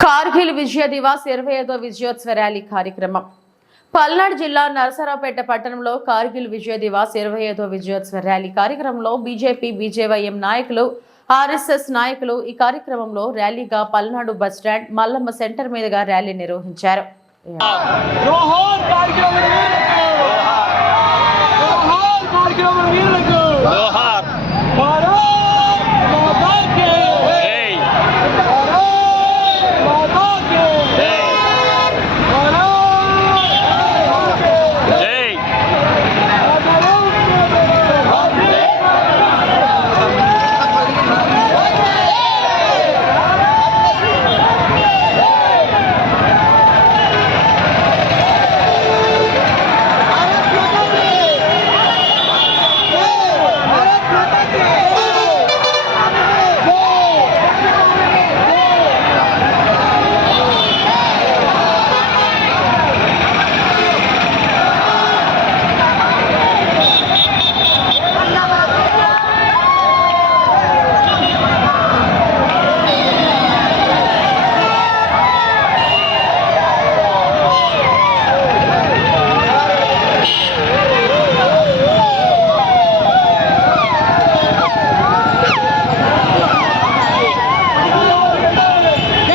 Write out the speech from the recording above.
కార్గిల్ విజయ దివాస్ ఇరవై ఐదో విజయోత్సవ ర్యాలీ కార్యక్రమం. పల్నాడు జిల్లా నరసరావుపేట పట్టణంలో కార్గిల్ విజయ దివాస్ ఇరవై ఐదో విజయోత్సవ ర్యాలీ కార్యక్రమంలో బీజేపీ బీజేవైఎం నాయకులు ఆర్ఎస్ఎస్ నాయకులు ఈ కార్యక్రమంలో ర్యాలీగా Palnadu bus stand Mallamma centre మీదుగా ర్యాలీ నిర్వహించారు. జోహార్